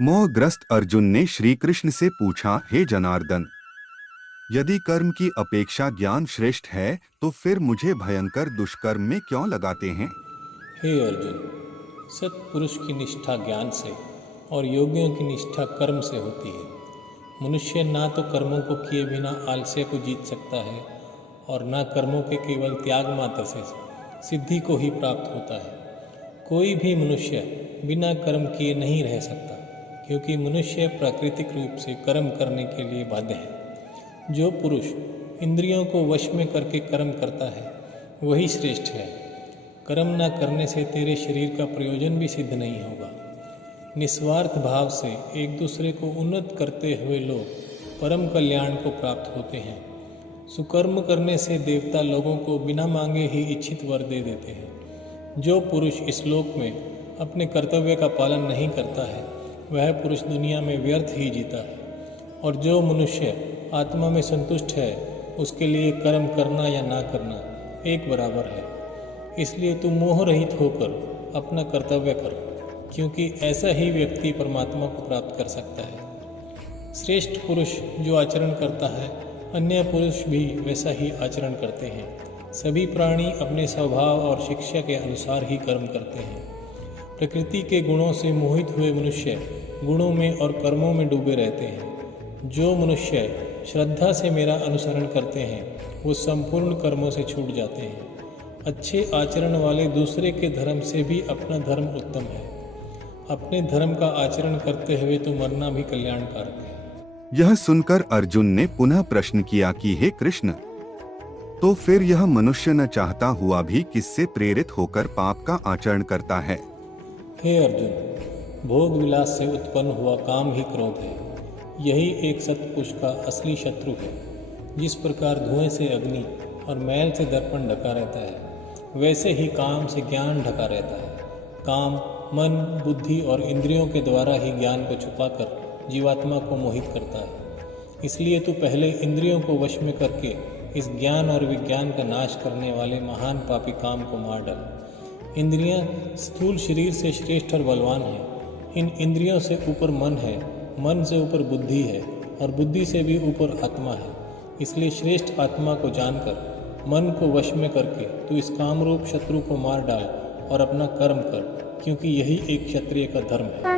मोहग्रस्त अर्जुन ने श्री कृष्ण से पूछा, हे जनार्दन, यदि कर्म की अपेक्षा ज्ञान श्रेष्ठ है तो फिर मुझे भयंकर दुष्कर्म में क्यों लगाते हैं। हे अर्जुन, सत्पुरुष की निष्ठा ज्ञान से और योगियों की निष्ठा कर्म से होती है। मनुष्य ना तो कर्मों को किए बिना आलस्य को जीत सकता है और ना कर्मों के केवल त्याग मात्र से सिद्धि को ही प्राप्त होता है। कोई भी मनुष्य बिना कर्म किए नहीं रह सकता, क्योंकि मनुष्य प्राकृतिक रूप से कर्म करने के लिए बाध्य है। जो पुरुष इंद्रियों को वश में करके कर्म करता है वही श्रेष्ठ है। कर्म न करने से तेरे शरीर का प्रयोजन भी सिद्ध नहीं होगा। निस्वार्थ भाव से एक दूसरे को उन्नत करते हुए लोग परम कल्याण को प्राप्त होते हैं। सुकर्म करने से देवता लोगों को बिना मांगे ही इच्छित वर दे देते हैं। जो पुरुष इस लोक में अपने कर्तव्य का पालन नहीं करता है वह पुरुष दुनिया में व्यर्थ ही जीता है। और जो मनुष्य आत्मा में संतुष्ट है उसके लिए कर्म करना या ना करना एक बराबर है। इसलिए तू मोह रहित होकर अपना कर्तव्य कर, क्योंकि ऐसा ही व्यक्ति परमात्मा को प्राप्त कर सकता है। श्रेष्ठ पुरुष जो आचरण करता है अन्य पुरुष भी वैसा ही आचरण करते हैं। सभी प्राणी अपने स्वभाव और शिक्षा के अनुसार ही कर्म करते हैं। प्रकृति के गुणों से मोहित हुए मनुष्य गुणों में और कर्मों में डूबे रहते हैं। जो मनुष्य श्रद्धा से मेरा अनुसरण करते हैं वो संपूर्ण कर्मों से छूट जाते हैं। अच्छे आचरण वाले दूसरे के धर्म से भी अपना धर्म उत्तम है। अपने धर्म का आचरण करते हुए तो मरना भी कल्याणकारक है। यह सुनकर अर्जुन ने पुनः प्रश्न किया कि हे कृष्ण, तो फिर यह मनुष्य न चाहता हुआ भी किससे प्रेरित होकर पाप का आचरण करता है। हे अर्जुन, भोग विलास से उत्पन्न हुआ काम ही क्रोध है। यही एक सत्पुरुष का असली शत्रु है। जिस प्रकार धुएं से अग्नि और मैल से दर्पण ढका रहता है वैसे ही काम से ज्ञान ढका रहता है। काम मन बुद्धि और इंद्रियों के द्वारा ही ज्ञान को छुपाकर जीवात्मा को मोहित करता है। इसलिए तू पहले इंद्रियों को वश में करके इस ज्ञान और विज्ञान का नाश करने वाले महान पापी काम को मार डाल। इंद्रियां स्थूल शरीर से श्रेष्ठ और बलवान हैं। इन इंद्रियों से ऊपर मन है, मन से ऊपर बुद्धि है और बुद्धि से भी ऊपर आत्मा है। इसलिए श्रेष्ठ आत्मा को जानकर मन को वश में करके तू इस कामरूप शत्रु को मार डाल और अपना कर्म कर, क्योंकि यही एक क्षत्रिय का धर्म है।